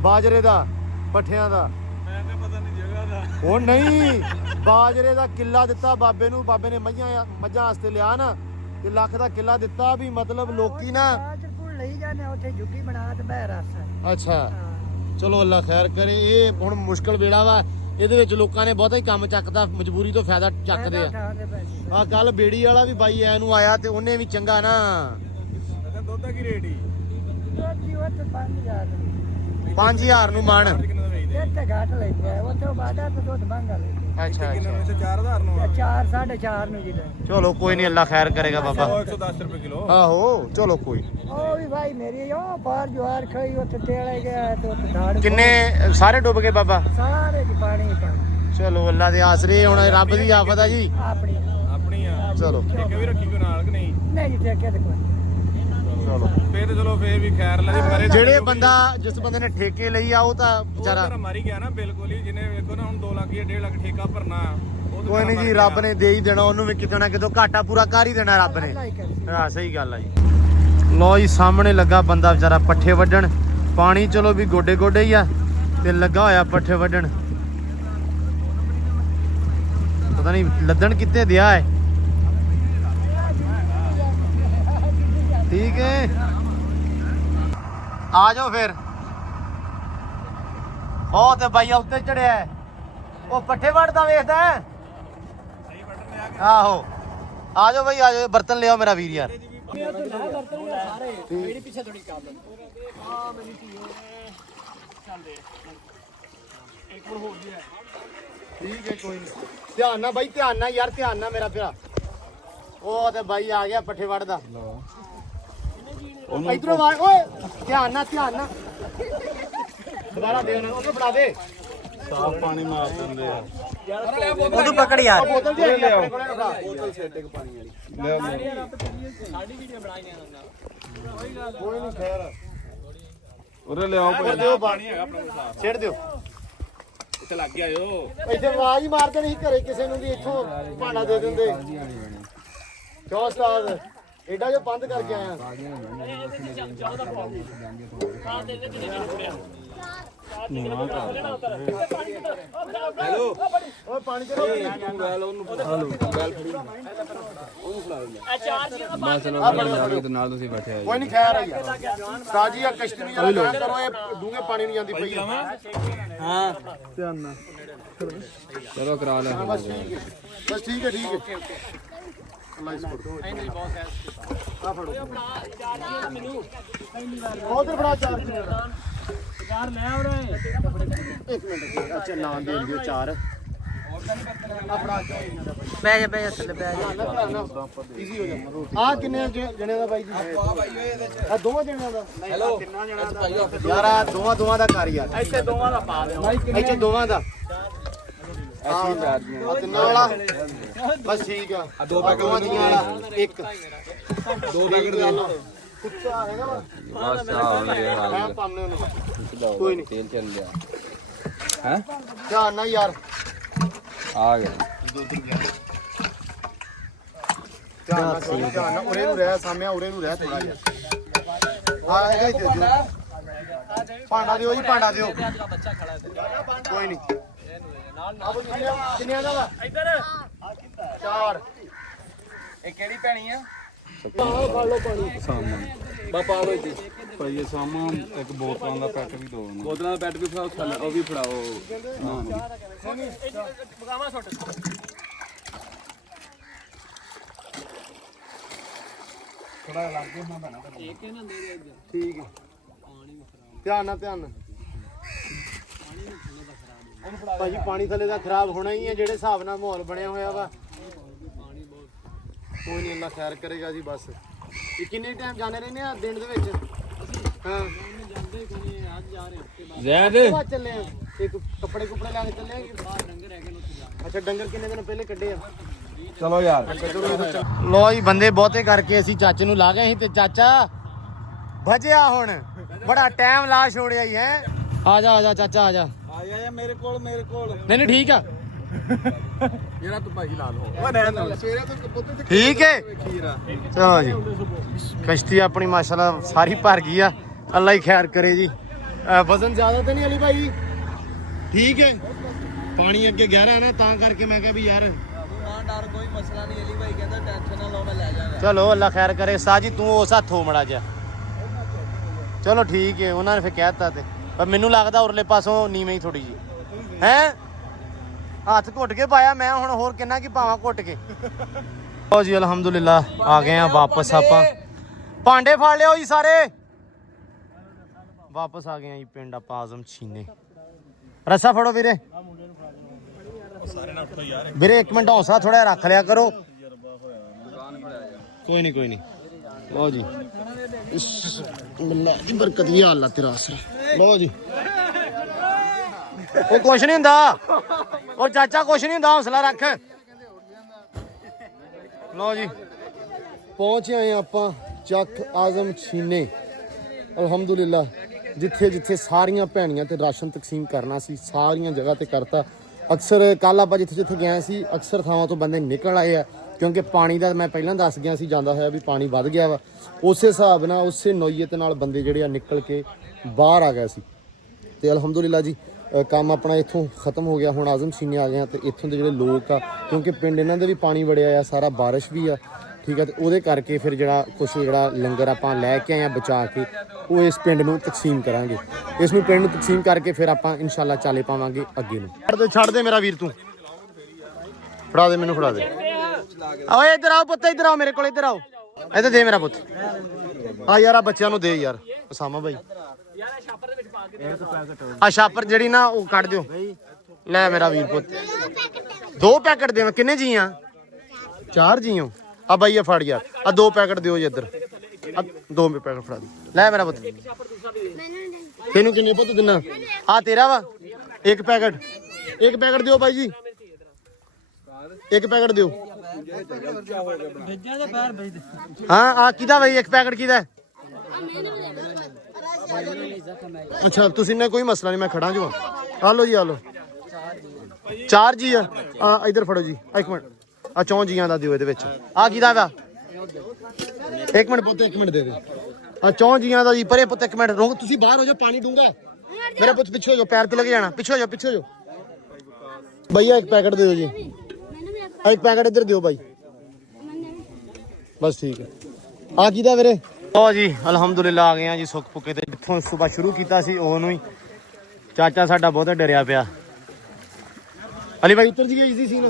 ਬਾਜਰੇ ਦਾ ਪੱਠਿਆਂ ਦਾ ਮੈਂ ਤਾਂ ਪਤਾ ਨਹੀਂ ਜਗ੍ਹਾ ਦਾ ਉਹ ਨਹੀਂ ਬਾਜਰੇ ਦਾ ਕਿੱਲਾ ਦਿੱਤਾ ਬਾਬੇ ਨੂੰ ਬਾਬੇ ਨੇ ਮੱਝਾਂ ਵਾਸਤੇ ਲਿਆ ਨਾ ਤੇ ਲੱਖ ਦਾ ਕਿੱਲਾ ਦਿੱਤਾ ਵੀ ਮਤਲਬ ਲੋਕੀ ਨਾ ਬਾਜਰਪੁਰ ਲਈ ਜਾਂਦੇ ਉੱਥੇ ਝੁੱਗੀ ਬਣਾ ਤੇ ਬਹਿ ਰਸ ਅੱਛਾ ਚਲੋ ਅੱਲਾ ਖੈਰ ਕਰੇ ਇਹ ਹੁਣ ਮੁਸ਼ਕਲ ਵੇਲਾ ਵਾ ਇਹਦੇ ਵਿੱਚ ਲੋਕਾਂ ਨੇ ਬਹੁਤਾ ਹੀ ਕੰਮ ਚੱਕਦਾ ਮਜਬੂਰੀ ਤੋਂ ਫਾਇਦਾ ਚੱਕਦੇ ਆ ਆ ਕੱਲ ਬੇੜੀ ਵਾਲਾ ਵੀ ਬਾਈ ਐ ਨੂੰ ਆਇਆ ਤੇ ਉਹਨੇ ਵੀ ਚੰਗਾ ਨਾ ਦੁੱਧ ਦਾ ਕੀ ਰੇਟ ਹੀ 5000 ਨੂੰ ਮਣ ਇੱਥੇ ਘਾਟ ਲੈਂਦੇ ਉੱਥੇ ਬਾਡਾ ਤੋਂ ਦੁੱਧ ਮੰਗਾ ਲੈ ਅੱਛਾ ਵੈਸੇ 4000 ਨੂੰ 4 4.5 ਨੂੰ ਜੀ ਚਲੋ ਕੋਈ ਨਹੀਂ ਅੱਲਾ ਖੈਰ ਕਰੇਗਾ ਬਾਬਾ 110 ਰੁਪਏ ਕਿਲੋ ਆਹੋ ਚਲੋ ਕੋਈ ਉਹ ਵੀ ਭਾਈ ਮੇਰੀ ਉਹ ਬਾਹਰ ਜਵਾਰ ਖੜੀ ਉੱਥੇ ਤੇਲੇ ਗਿਆ ਤੇ ਉੱਥੇ ਢਾੜ ਕਿੰਨੇ ਸਾਰੇ ਡੁੱਬ ਗਏ ਬਾਬਾ ਸਾਰੇ ਚ ਪਾਣੀ ਹੀ ਪਾਣੀ ਚਲੋ ਅੱਲਾ ਦੇ ਆਸਰੇ ਹੁਣ ਰੱਬ ਦੀ ਆਫਤ ਆ ਜੀ ਆਪਣੀ ਆ ਚਲੋ ਠੇਕੇ ਵੀ ਰੱਖੀ ਕੋ ਨਾਲ ਕਿ ਨਹੀਂ ਨਹੀਂ ਜੀ ਠੇਕੇ ਤੇ ਕੋਈ ਚਲੋ ਫੇਰ ਵੀ ਖੈਰ ਲੈ ਮਰੇ ਜਿਹੜੇ ਬੰਦਾ ਜਿਸ ਬੰਦੇ ਨੇ ਠੇਕੇ ਲਈ ਆ ਉਹ ਤਾਂ ਵਿਚਾਰਾ ਮਰ ਹੀ ਗਿਆ ਨਾ ਬਿਲਕੁਲ ਹੀ ਜਿਹਨੇ ਵੇਖੋ ਨਾ ਹੁਣ 2 ਲੱਖ ਜਾਂ 1.5 ਲੱਖ ਠੇਕਾ ਭਰਨਾ ਉਹ ਕੋਈ ਨਹੀਂ ਜੀ ਰੱਬ ਨੇ ਦੇ ਹੀ ਦੇਣਾ ਉਹਨੂੰ ਵੀ ਕਿਤੇ ਨਾ ਕਿਤੇ ਘਾਟਾ ਪੂਰਾ ਕਰ ਹੀ ਦੇਣਾ ਰੱਬ ਨੇ ਹਾਂ ਸਹੀ ਗੱਲ ਆ ਜੀ ਲੋ ਜੀ ਸਾਹਮਣੇ ਲੱਗਾ ਬੰਦਾ ਵਿਚਾਰਾ ਪੱਠੇ ਵੱਢਣ ਪਾਣੀ ਚਲੋ ਵੀ ਗੋਡੇ ਗੋਡੇ ਹੀ ਆ ਤੇ ਲੱਗਾ ਹੋਇਆ ਪੱਠੇ ਵੱਢਣ ਪਤਾ ਨਹੀਂ ਲੱਦਣ ਕਿੱਥੇ ਦਿਆ ਹੈ ਠੀਕ ਹੈ ਆ ਜਾਓ ਫਿਰ ਉਹ ਤੇ ਬਾਈ ਉੱਤੇ ਚੜਿਆ ਉਹ ਪੱਠੇ ਵੱਢਦਾ ਵੇਖਦਾ ਆਹੋ ਆ ਜਾਓ ਬਾਈ ਆ ਜਾਓ ਬਰਤਨ ਲਿਆਓ ਮੇਰਾ ਵੀਰ ਯਾਰ ਮੇਰੀ ਪਿੱਛੇ ਥੋੜੀ ਕੰਮ ਆ ਮੇਰੀ ਧੀ ਚੱਲਦੇ ਇੱਕ ਹੋਰ ਹੋ ਗਿਆ ਠੀਕ ਹੈ ਕੋਈ ਨਹੀਂ ਧਿਆਨ ਨਾਲ ਬਾਈ ਧਿਆਨ ਨਾਲ ਯਾਰ ਧਿਆਨ ਨਾਲ ਮੇਰਾ ਭਰਾ ਉਹ ਤੇ ਬਾਈ ਆ ਗਿਆ ਪੱਠੇ ਵੱਢਦਾ ਇਧਰੋਂ ਆ ਓਏ ਧਿਆਨ ਨਾਲ ਦੁਬਾਰਾ ਦੇ ਉਹਨੂੰ ਫੜਾ ਦੇ ਸਾਫ ਪਾਣੀ ਮਾਰ ਦਿੰਦੇ ਆ ਉਹਨੂੰ ਪਕੜ ਯਾਰ ਬੋਤਲ ਦੇ ਲਿਆਓ ਬੋਤਲ ਸੈੱਟ ਕੇ ਪਾਣੀ ਵਾਲੀ ਸਾਡੀ ਵੀਡੀਓ ਬਣਾਈ ਨਾ ਕੋਈ ਨਹੀਂ ਖੈਰ ਉਰੇ ਲਿਆਓ ਦਿਓ ਪਾਣੀ ਹੈਗਾ ਆਪਣੇ ਕੋਲ ਸਾਫ ਛੇੜ ਦਿਓ ਇੱਥੇ ਲੱਗ ਗਿਆ ਓ ਇੱਥੇ ਆਵਾਜ਼ ਹੀ ਮਾਰਦੇ ਨਹੀਂ ਘਰੇ ਕਿਸੇ ਨੂੰ ਵੀ ਇੱਥੋਂ ਭਾਂਡਾ ਦੇ ਦਿੰਦੇ ਕਿਉਂ ਉਸਤਾਦ ਏਡਾ ਜੋ ਬੰਦ ਕਰਕੇ ਆਇਆ ਨਾਲ ਤੁਸੀਂ ਬੈਠੇ ਕੋਈ ਨਹੀਂ ਖੈਰ ਆ ਯਾਰ ਸਾਜੀ ਆ ਕਸ਼ਤੀ ਵੀ ਜਰਾ ਕਰੋ ਇਹ ਡੂੰਘੇ ਪਾਣੀ ਨੂੰ ਜਾਂਦੀ ਪਈ ਹਾਂ ਧਿਆਨ ਨਾਲ ਚਲੋ ਕਰਾ ਲੈ ਬਸ ਠੀਕ ਹੈ ਅੱਲਾ ਇਸ ਕੋਲ ਆ ਫੜੋ ਉਧਰ ਫੜਾ 4 ਲੈ ਆਉਰੇ 1 ਮਿੰਟ ਅੱਛਾ ਨਾਮ ਦੇ ਦਿਓ 4 ਬੈ ਜਾ ਥੱਲੇ ਬੈ ਜਾ ਈਜ਼ੀ ਹੋ ਜਾਂਦਾ ਆ ਕਿੰਨੇ ਜਣੇ ਦਾ ਬਾਈ ਜੀ ਆ ਦੋਵਾਂ ਜਣਿਆਂ ਦਾ ਹੈਲੋ ਤਿੰਨਾਂ ਜਣਿਆਂ ਦਾ ਯਾਰ ਆ ਦੋਵਾਂ ਦਾ ਕਰ ਯਾਰ ਇੱਥੇ ਦੋਵਾਂ ਦਾ ਪਾ ਦਿਓ ਇੱਥੇ ਦੋਵਾਂ ਦਾ ਐਸੀ ਪੈਰ ਦੀਆਂ ਆ ਤਿੰਨਾਂ ਵਾਲਾ ਬਸ ਠੀਕ ਆ ਆ 2 ਪੈਕਟ ਦੋਵਾਂ ਦੀਆਂ ਵਾਲਾ 1 2 ਪੈਕਟ ਦੇ ਲਓ ਕੁੱਤਾ ਹੈਗਾ ਵਾ ਬਸ ਆ ਮੈਂ ਪਾਉਣੇ ਉਹਨੂੰ ਕੋਈ ਨਹੀਂ ਤੇਲ ਚੱਲ ਗਿਆ ਹੈ ਧਿਆਨ ਨਾਲ ਯਾਰ ਆ ਗਿਆ ਧਿਆਨ ਨਾਲ ਉਰੇ ਨੂੰ ਰਹਿ ਸਾਹਮਣੇ ਉਰੇ ਨੂੰ ਰਹਿ ਥੋੜਾ ਜਿਹਾ ਆ ਹੈਗਾ ਹੀ ਦੇ ਦਿਓ ਭਾਂਡਾ ਦਿਓ ਜੀ ਭਾਂਡਾ ਦਿਓ ਕੋਈ ਨਹੀਂ ਕਿੰਨਿਆਂ ਦਾ ਵਾ ਇੱਧਰ 4 ਇਹ ਕਿਹੜੀ ਭੈਣੀ ਆ ਬਾਪਾ ਆਵੇ ਜੀ ਭਾਈ ਇਹ ਸਾਮਾਂ ਇੱਕ ਬੋਤਲਾਂ ਦਾ ਪੈਕ ਵੀ ਦੋ ਬੋਤਲਾਂ ਦਾ ਬੈਟ ਵੀ ਫੜਾਓ ਥੱਲੇ ਉਹ ਵੀ ਫੜਾਓ ਮਗਾਵਾ ਸੁੱਟ ਠੀਕ ਹੈ ਧਿਆਨ ਨਾਲ ਭਾਜੀ ਪਾਣੀ ਥੱਲੇ ਦਾ ਖਰਾਬ ਹੋਣਾ ਹੀ ਹੈ ਜਿਹੜੇ ਹਿਸਾਬ ਨਾਲ ਮਾਹੌਲ ਬਣਿਆ ਹੋਇਆ ਵਾ ਕੋਈ ਨਹੀਂ ਅੱਲਾ ਖੈਰ ਕਰੇਗਾ ਜੀ ਬਸ ਇਹ ਕਿੰਨੇ ਟਾਈਮ ਜਾਣੇ ਰਹਿੰਦੇ ਆ ਦਿਨ ਦੇ ਵਿੱਚ ਹਾਂ ਜ਼ੈਦ ਬਾਅਦ ਚੱਲੇ ਆ ਇੱਕ ਕੱਪੜੇ ਲੈ ਕੇ ਚੱਲੇ ਆ ਅੱਛਾ ਡੰਗਰ ਕਿੰਨੇ ਦਿਨ ਪਹਿਲੇ ਕੱਢੇ ਆ ਚਲੋ ਯਾਰ ਲੋ ਜੀ ਬੰਦੇ ਬਹੁਤੇ ਕਰਕੇ ਅਸੀਂ ਚਾਚੇ ਨੂੰ ਲਾ ਗਏ ਸੀ ਤੇ ਚਾਚਾ ਭਜਿਆ ਹੁਣ ਬੜਾ ਟਾਈਮ ਲਾ ਛੋੜਿਆ ਹੀ ਹੈ ਆ ਜਾ ਚਾਚਾ ਆ ਜਾ ਮੇਰੇ ਕੋਲ ਨਹੀਂ ਠੀਕ ਆ ਜਿਹੜਾ ਤੂੰ ਭਾਈ ਲਾ ਲਓ ਉਹ ਰਹਿਣ ਸਵੇਰੇ ਤੋਂ ਪੁੱਤ ਠੀਕ ਹੈ ਖੀਰਾ ਚਲੋ ਜੀ ਕਸ਼ਤੀ ਆਪਣੀ ਮਾਸ਼ਾਅੱਲਾ ਸਾਰੀ ਭਰ ਗਈ ਆ ਅੱਲਾ ਹੀ ਖੈਰ ਕਰੇ ਜੀ ਵਜ਼ਨ ਜ਼ਿਆਦਾ ਤਾਂ ਨਹੀਂ ਅਲੀ ਭਾਈ ਠੀਕ ਹੈ ਪਾਣੀ ਅੱਗੇ ਗਹਿਰਾ ਨਾ ਤਾਂ ਕਰਕੇ ਮੈਂ ਕਿਹਾ ਵੀ ਯਾਰ ਡਰ ਕੋਈ ਮਸਲਾ ਨਹੀਂ ਅਲੀ ਭਾਈ ਕਹਿੰਦਾ ਟੈਨਸ਼ਨ ਨਾ ਲਓ ਮੈਂ ਲੈ ਜਾਵਾਂਗਾ ਚਲੋ ਅੱਲਾ ਖੈਰ ਕਰੇ ਸਾਜੀ ਤੂੰ ਉਸ ਹੱਥੋਂ ਮੜਾ ਜਾ ਚਲੋ ਠੀਕ ਹੈ ਉਹਨਾਂ ਨੇ ਫਿਰ ਕਹਿਤਾ ਤੇ ਪਰ ਮੈਨੂੰ ਲੱਗਦਾ ਉਰਲੇ ਪਾਸੋਂ ਨੀਵੇਂ ਹੀ ਥੋੜੀ ਜੀ ਹੈ ਹੱਥ ਘੁੱਟ ਕੇ ਪਾਇਆ ਮੈਂ ਹੁਣ ਹੋਰ ਕਿੰਨਾ ਕੀ ਪਾਵਾਂ ਘੁੱਟ ਕੇ ਲਓ ਜੀ ਅਲਹਮਦੁਲਿਲਾ ਆ ਗਏ ਆ ਵਾਪਸ ਆਪਾਂ ਭਾਂਡੇ ਫੜ ਲਿਓ ਜੀ ਸਾਰੇ ਵਾਪਸ ਆ ਗਏ ਆ ਜੀ ਪਿੰਡ ਆਪਾਂ ਆਜ਼ਮ ਛੀਨੇ ਰੱਸਾ ਫੜੋ ਵੀਰੇ ਵੀਰੇ 1 ਮਿੰਟ ਹੌਸਲਾ ਥੋੜਾ ਜਿਹਾ ਰੱਖ ਲਿਆ ਕਰੋ ਕੋਈ ਨਹੀਂ ਲਓ ਜੀ ਬਿਸਮਿਲ੍ਲਾਹ ਦੀ ਬਰਕਤ ਵੀ ਅੱਲਾ ਤੇਰਾ ਆਸਰਾ ਲਓ ਜੀ ਉਹ ਕੁਛ ਨਹੀਂ ਹੁੰਦਾ ਉਹ ਚਾਚਾ ਕੁਛ ਨਹੀਂ ਹੁੰਦਾ ਹੌਸਲਾ ਰੱਖ ਲਓ ਜੀ ਪਹੁੰਚ ਆਏ ਆਪਾਂ ਚੱਕ ਆਜ਼ਮ ਛੀਨੇ ਅਲਹਮਦੁਲਿਲਾ ਜਿੱਥੇ ਸਾਰੀਆਂ ਭੈਣੀਆਂ ਤੇ ਰਾਸ਼ਨ ਤਕਸੀਮ ਕਰਨਾ ਸੀ ਸਾਰੀਆਂ ਜਗ੍ਹਾ ਤੇ ਕਰਤਾ ਅਕਸਰ ਕੱਲ ਆਪਾਂ ਜਿੱਥੇ ਗਏ ਸੀ ਅਕਸਰ ਥਾਵਾਂ ਤੋਂ ਬੰਦੇ ਨਿਕਲ ਆਏ ਆ ਕਿਉਂਕਿ ਪਾਣੀ ਦਾ ਮੈਂ ਪਹਿਲਾਂ ਦੱਸ ਗਿਆ ਸੀ ਜਾਂਦਾ ਹੋਇਆ ਵੀ ਪਾਣੀ ਵੱਧ ਗਿਆ ਵਾ ਉਸੇ ਹਿਸਾਬ ਨਾਲ ਉਸੇ ਨੋਈਅਤ ਨਾਲ ਬੰਦੇ ਜਿਹੜੇ ਆ ਨਿਕਲ ਕੇ ਬਾਹਰ ਆ ਗਏ ਸੀ ਤੇ ਅਲਹਮਦੁਲਿਲਾ ਜੀ ਕੰਮ ਆਪਣਾ ਇੱਥੋਂ ਖਤਮ ਹੋ ਗਿਆ ਹੁਣ ਆਜ਼ਮ ਛੀਨੇ ਆ ਗਏ ਆ ਤੇ ਇੱਥੋਂ ਦੇ ਜਿਹੜੇ ਲੋਕ ਆ ਕਿਉਂਕਿ ਪਿੰਡ ਇਹਨਾਂ ਦੇ ਵੀ ਪਾਣੀ ਵੜਿਆ ਆ ਸਾਰਾ ਬਾਰਿਸ਼ ਵੀ ਆ ਠੀਕ ਆ ਤੇ ਉਹਦੇ ਕਰਕੇ ਫਿਰ ਜਿਹੜਾ ਲੰਗਰ ਆਪਾਂ ਲੈ ਕੇ ਆਏ ਆ ਬਚਾ ਕੇ ਉਹ ਇਸ ਪਿੰਡ ਨੂੰ ਤਕਸੀਮ ਕਰਾਂਗੇ ਇਸ ਨੂੰ ਪਿੰਡ ਨੂੰ ਤਕਸੀਮ ਕਰਕੇ ਫਿਰ ਆਪਾਂ ਇਨਸ਼ਾਅੱਲਾ ਚਾਲੇ ਪਾਵਾਂਗੇ ਅੱਗੇ ਨੂੰ ਛੱਡ ਦੇ ਮੇਰਾ ਵੀਰ ਤੂੰ ਫੜਾ ਦੇ ਮੈਨੂੰ ਫੜਾ ਦੇ ਓਏ ਇੱਧਰ ਆਓ ਪੁੱਤ ਇੱਧਰ ਆਓ ਮੇਰੇ ਕੋਲ ਇੱਧਰ ਆਓ ਇੱਧਰ ਦੇ ਮੇਰਾ ਪੁੱਤ ਆ ਯਾਰ ਆ ਬੱਚਿਆਂ ਨੂੰ ਦੇ ਯਾਰ ਉਸਾਮਾ ਭਾਈ ਆ ਛਾਪਰ ਜਿਹੜੀ ਨਾ ਉਹ ਕੱਢ ਦਿਓ ਲੈ ਮੇਰਾ ਵੀਰ ਪੁੱਤ 2 ਪੈਕਟ ਦੇਵਾਂ ਕਿੰਨੇ ਜੀ ਆ 4 ਜੀ ਹੋ ਆ ਬਾਈ ਆ ਫੜ ਯਾਰ ਆ 2 ਪੈਕਟ ਦਿਓ ਜੀ ਇੱਧਰ ਆ 2 ਪੈਕਟ ਫੜਾ ਦੀ ਲੈ ਮੇਰਾ ਪੁੱਤ ਤੈਨੂੰ ਕਿੰਨੇ ਪੁੱਤ ਦਿਨਾ ਆ ਤੇਰਾ ਵਾ 1 ਪੈਕਟ ਦਿਓ ਬਾਈ ਜੀ 1 ਪੈਕਟ ਦਿਓ ਹਾਂ ਆ ਕਿਹਦਾ ਬਾਈ 1 ਪੈਕਟ ਕਿਹਦਾ ਅੱਛਾ ਤੁਸੀਂ ਨੇ ਕੋਈ ਮਸਲਾ ਨਹੀਂ ਮੈਂ ਖੜਾ ਜੋ ਆ ਲਓ ਜੀ ਆ ਲਓ 4 ਜੀ ਆ ਇਧਰ ਫੜੋ ਜੀ 1 ਮਿੰਟ ਆ 4 ਜੀਆਂ ਦਾ ਦਿਓ ਇਹਦੇ ਵਿੱਚ ਆ ਕਿਹਦਾ ਵਾ 1 ਮਿੰਟ ਪੁੱਤ 1 ਮਿੰਟ ਦੇ ਦੇ ਆ 4 ਜੀਆਂ ਦਾ ਜੀ ਪਰੇ ਪੁੱਤ 1 ਮਿੰਟ ਰੁਕ ਤੁਸੀਂ ਬਾਹਰ ਹੋ ਜਾਓ ਪਾਣੀ ਡੂੰਗਾ मेरा पुत पीछे हो जाओ, पैर पे लगे जाना, पीछे हो जाओ, पीछे हो जाओ। भैया एक पैकेट दे दो जी, एक पैकेट इधर दियो भाई, बस ठीक है। आ कीदा ਵੀਰੇ? ਓ ਜੀ ਅਲਹਮਦੁਲਿਲਾ ਆ ਗਏ ਆ ਜੀ ਸੁੱਕ ਪੁੱਕੇ ਤੇ, ਜਿੱਥੋਂ ਸੁਬਾ ਸ਼ੁਰੂ ਕੀਤਾ ਸੀ ਉਹਨੂੰ ਹੀ ਚਾਚਾ ਸਾਡਾ ਬਹੁਤ ਡਰਿਆ ਪਿਆ। ਅਲੀ ਭਾਈ ਉੱਤਰ ਜੀ ਈਜ਼ੀ ਸੀ ਨਾ।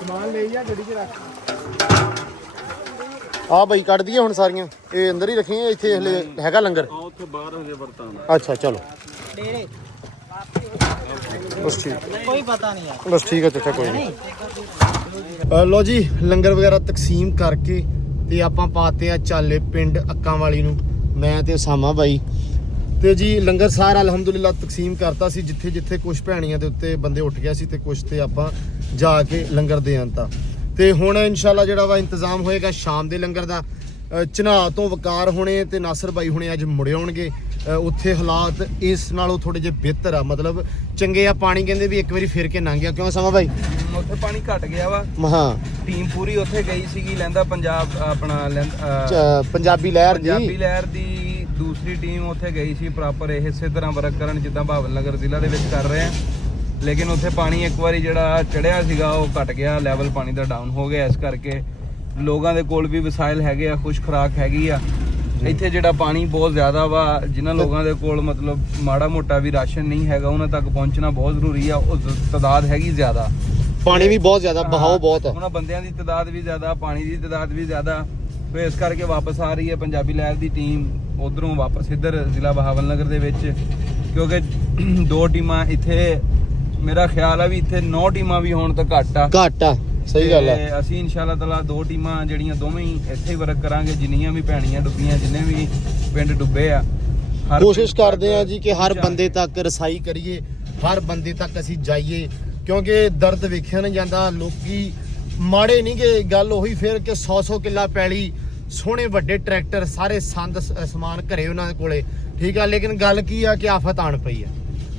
ਸਮਾਨ ਲੈ ਜਾ ਗੱਡੀ 'ਚ ਰੱਖ। ਆ ਭਾਈ ਕੱਢ ਦਈਏ ਹੁਣ ਸਾਰੀਆਂ, ਇਹ ਅੰਦਰ ਹੀ ਰੱਖੀਆਂ, ਇੱਥੇ ਹਲੇ ਹੈਗਾ ਲੰਗਰ। ਉੱਥੇ ਬਾਹਰ ਹਜੇ ਵਰਤਾਂ ਅੱਛਾ ਚਲੋ ਬਸ ਠੀਕ, ਕੋਈ ਪਤਾ ਨਹੀਂ ਯਾਰ, ਬਸ ਠੀਕ ਹੈ ਚਾਚਾ ਕੋਈ ਨਹੀਂ। ਲੋ ਜੀ ਲੰਗਰ ਵਗੈਰਾ ਤਕਸੀਮ ਕਰਕੇ ਤੇ ਆਪਾਂ ਪਾਤੇ ਆ ਚਾਲੇ ਪਿੰਡ ਅੱਕਾਂ ਵਾਲੀ ਨੂੰ, ਮੈਂ ਤੇ ਉਸਾਮਾ ਬਾਈ। ਤੇ ਜੀ ਲੰਗਰ ਸਾਰਾ ਅਲਹਮਦੁਲਿਲਾ ਤਕਸੀਮ ਕਰਤਾ ਸੀ, ਜਿੱਥੇ ਜਿੱਥੇ ਕੁਝ ਭੈਣੀਆਂ ਦੇ ਉੱਤੇ ਬੰਦੇ ਉੱਠ ਗਿਆ ਸੀ ਤੇ ਕੁਝ ਤੇ ਆਪਾਂ ਜਾ ਕੇ ਲੰਗਰ ਦੇ ਆਂਤਾ। ਤੇ ਹੁਣ ਇਨਸ਼ਾਅੱਲਾ ਜਿਹੜਾ ਵਾ ਇੰਤਜ਼ਾਮ ਹੋਏਗਾ ਸ਼ਾਮ ਦੇ ਲੰਗਰ ਦਾ। ਚਨਾਹ ਤੋਂ ਵਕਾਰ ਹੋਣੇ ਤੇ ਨਾਸਰ ਬਾਈ ਹੁਣੇ ਅੱਜ ਮੁੜੇ ਆਉਣਗੇ। ਉੱਥੇ ਹਾਲਾਤ ਇਸ ਨਾਲੋਂ ਥੋੜੇ ਜਿਹੇ ਬਿਹਤਰ ਆ, ਮਤਲਬ ਚੰਗੇ ਆ। ਪਾਣੀ ਕਹਿੰਦੇ ਵੀ ਇੱਕ ਵਾਰੀ ਫਿਰ ਕੇ ਲੰਘ ਗਿਆ, ਕਿਉਂ ਸਮਾਂ ਬਾਈ? ਉੱਥੇ ਪਾਣੀ ਘਟ ਗਿਆ ਵਾ। ਹਾਂ ਟੀਮ ਪੂਰੀ ਉੱਥੇ ਗਈ ਸੀਗੀ, ਲੈਂਦਾ ਪੰਜਾਬ ਆਪਣਾ ਪੰਜਾਬੀ ਲਹਿਰ ਦੀ ਦੂਸਰੀ ਟੀਮ ਉੱਥੇ ਗਈ ਸੀ ਪ੍ਰੋਪਰ ਇਸੇ ਤਰ੍ਹਾਂ ਵਰਕ ਕਰਨ ਜਿੱਦਾਂ ਭਾਵਲ ਨਗਰ ਜ਼ਿਲ੍ਹਾ ਦੇ ਵਿੱਚ ਕਰ ਰਹੇ ਆ। ਲੇਕਿਨ ਉੱਥੇ ਪਾਣੀ ਇੱਕ ਵਾਰੀ ਜਿਹੜਾ ਚੜਿਆ ਸੀਗਾ ਉਹ ਘਟ ਗਿਆ, ਲੈਵਲ ਪਾਣੀ ਦਾ ਡਾਊਨ ਹੋ ਗਿਆ। ਇਸ ਕਰਕੇ ਲੋਕਾਂ ਦੇ ਕੋਲ ਵੀ ਵਸਾਇਲ ਹੈਗੇ ਆ, ਖੁਸ਼ ਖੁਰਾਕ ਹੈਗੀ ਆ। ਇੱਥੇ ਜਿਹੜਾ ਪਾਣੀ ਬਹੁਤ ਜ਼ਿਆਦਾ ਵਾ, ਜਿਨ੍ਹਾਂ ਲੋਕਾਂ ਦੇ ਕੋਲ ਮਤਲਬ ਮਾੜਾ ਮੋਟਾ ਵੀ ਰਾਸ਼ਨ ਨਹੀਂ ਹੈਗਾ, ਉਹਨਾਂ ਤੱਕ ਪਹੁੰਚਣਾ ਬਹੁਤ ਜ਼ਰੂਰੀ ਆ। ਉਹ ਤਾਦਾਦ ਹੈਗੀ ਜ਼ਿਆਦਾ, ਪਾਣੀ ਵੀ ਬਹੁਤ ਜ਼ਿਆਦਾ, ਬਹਾਓ ਬਹੁਤ ਆ, ਉਹਨਾਂ ਬੰਦਿਆਂ ਦੀ ਤਾਦਾਦ ਵੀ ਜ਼ਿਆਦਾ, ਪਾਣੀ ਦੀ ਤਾਦਾਦ ਵੀ ਜ਼ਿਆਦਾ। ਤੇ ਇਸ ਕਰਕੇ ਵਾਪਸ ਆ ਰਹੀ ਹੈ ਪੰਜਾਬੀ ਲਹਿਰ ਦੀ ਟੀਮ ਉਧਰੋਂ ਵਾਪਸ ਇੱਧਰ ਜ਼ਿਲ੍ਹਾ ਬਹਾਵਲ ਨਗਰ ਦੇ ਵਿੱਚ, ਕਿਉਂਕਿ 2 ਟੀਮਾਂ ਇੱਥੇ, ਮੇਰਾ ਖਿਆਲ ਆ ਵੀ ਇੱਥੇ 9 ਟੀਮਾਂ ਵੀ ਹੋਣ ਤਾਂ ਘੱਟ ਆ। ਸਹੀ ਗੱਲ ਆ। ਅਸੀਂ ਇਨਸ਼ਾਅੱਲਾ ਤਾਲਾ 2 ਟੀਮਾਂ ਜਿਹੜੀਆਂ ਦੋਵੇਂ ਹੀ ਇੱਥੇ ਹੀ ਵਰਕ ਕਰਾਂਗੇ। ਜਿੰਨੀਆਂ ਵੀ ਭੈਣੀਆਂ ਡੁੱਬੀਆਂ, ਜਿੰਨੇ ਵੀ ਪਿੰਡ ਡੁੱਬੇ ਆ, ਕੋਸ਼ਿਸ਼ ਕਰਦੇ ਆ ਜੀ ਕਿ ਹਰ ਬੰਦੇ ਤੱਕ ਰਸਾਈ ਕਰੀਏ, ਹਰ ਬੰਦੇ ਤੱਕ ਅਸੀਂ ਜਾਈਏ, ਕਿਉਂਕਿ ਦਰਦ ਵੇਖਿਆ ਨਾ ਜਾਂਦਾ। ਲੋਕੀ ਮਾੜੇ ਨਹੀਂ ਗੇ, ਗੱਲ ਉਹੀ ਫਿਰ ਕਿ 100 ਕਿੱਲਾ ਪੈਲੀ, ਸੋਹਣੇ ਵੱਡੇ ਟਰੈਕਟਰ, ਸਾਰੇ ਸੰਦ ਸਮਾਨ ਘਰੇ ਉਹਨਾਂ ਦੇ ਕੋਲੇ, ਠੀਕ ਆ। ਲੇਕਿਨ ਗੱਲ ਕੀ ਆ ਕਿ ਆਫਤ ਆਣ ਪਈ ਆ,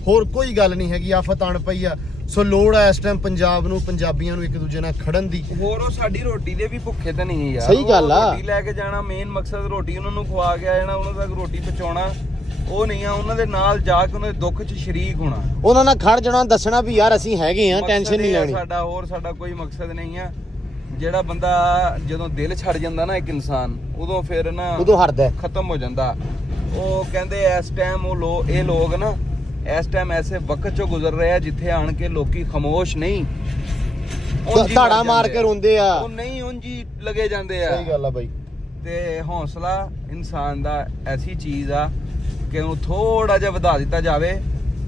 ਹੋਰ ਕੋਈ ਗੱਲ ਨਹੀਂ ਹੈਗੀ, ਆਫਤ ਆਣ ਪਈ ਆ। ਸੋ ਲੋੜ ਆ ਇਸ ਟਾਈਮ ਪੰਜਾਬ ਨੂੰ, ਪੰਜਾਬੀਆਂ ਨੂੰ ਇੱਕ ਦੂਜੇ ਨਾਲ ਖੜਨ ਦੀ। ਹੋਰ ਉਹ ਸਾਡੀ ਰੋਟੀ ਦੇ ਵੀ ਭੁੱਖੇ ਤਾਂ ਨਹੀਂ ਯਾਰ, ਸਹੀ ਗੱਲ ਆ। ਰੋਟੀ ਲੈ ਕੇ ਜਾਣਾ ਮੇਨ ਮਕਸਦ, ਰੋਟੀ ਉਹਨਾਂ ਨੂੰ ਖਵਾ ਕੇ ਆ ਜਾਣਾ, ਉਹਨਾਂ ਤੱਕ ਰੋਟੀ ਪਹੁੰਚਾਉਣਾ ਉਹ ਨਹੀਂ ਆ। ਉਹਨਾਂ ਦੇ ਨਾਲ ਜਾ ਕੇ ਉਹਨਾਂ ਦੇ ਦੁੱਖ 'ਚ ਸ਼ਰੀਕ ਹੋਣਾ, ਉਹਨਾਂ ਨਾਲ ਖੜ ਜਾਣਾ, ਦੱਸਣਾ ਵੀ ਯਾਰ ਅਸੀਂ ਹੈਗੇ ਆ, ਟੈਨਸ਼ਨ ਨਹੀਂ ਲੈਣੀ। ਸਾਡਾ ਹੋਰ ਸਾਡਾ ਕੋਈ ਮਕਸਦ ਨਹੀਂ ਆ। ਜਿਹੜਾ ਬੰਦਾ ਜਦੋਂ ਦਿਲ ਛੱਡ ਜਾਂਦਾ ਨਾ ਇੱਕ ਇਨਸਾਨ, ਉਦੋਂ ਫਿਰ ਨਾ ਉਦੋਂ ਹਰਦਾ, ਖਤਮ ਹੋ ਜਾਂਦਾ। ਉਹ ਕਹਿੰਦੇ ਇਸ ਟਾਈਮ ਇਹ ਲੋਕ ਨਾ ਇਸ ਟਾਈਮ ਐਸੇ ਵਕਤ 'ਚੋਂ ਗੁਜ਼ਰ ਰਹੇ ਆ ਜਿੱਥੇ ਆਣ ਕੇ ਲੋਕੀ ਖਾਮੋਸ਼ ਨਹੀਂ, ਧਾੜਾ ਮਾਰ ਕੇ ਰੋਂਦੇ ਆ, ਉਹ ਨਹੀਂ ਉਂਝ ਹੀ ਲੱਗੇ ਜਾਂਦੇ ਆ। ਸਹੀ ਗੱਲ ਆ ਬਾਈ। ਤੇ ਹੌਸਲਾ ਇਨਸਾਨ ਦਾ ਐਸੀ ਚੀਜ਼ ਆ ਕਿ ਉਹਨੂੰ ਥੋੜਾ ਜਿਹਾ ਵਧਾ ਦਿੱਤਾ ਜਾਵੇ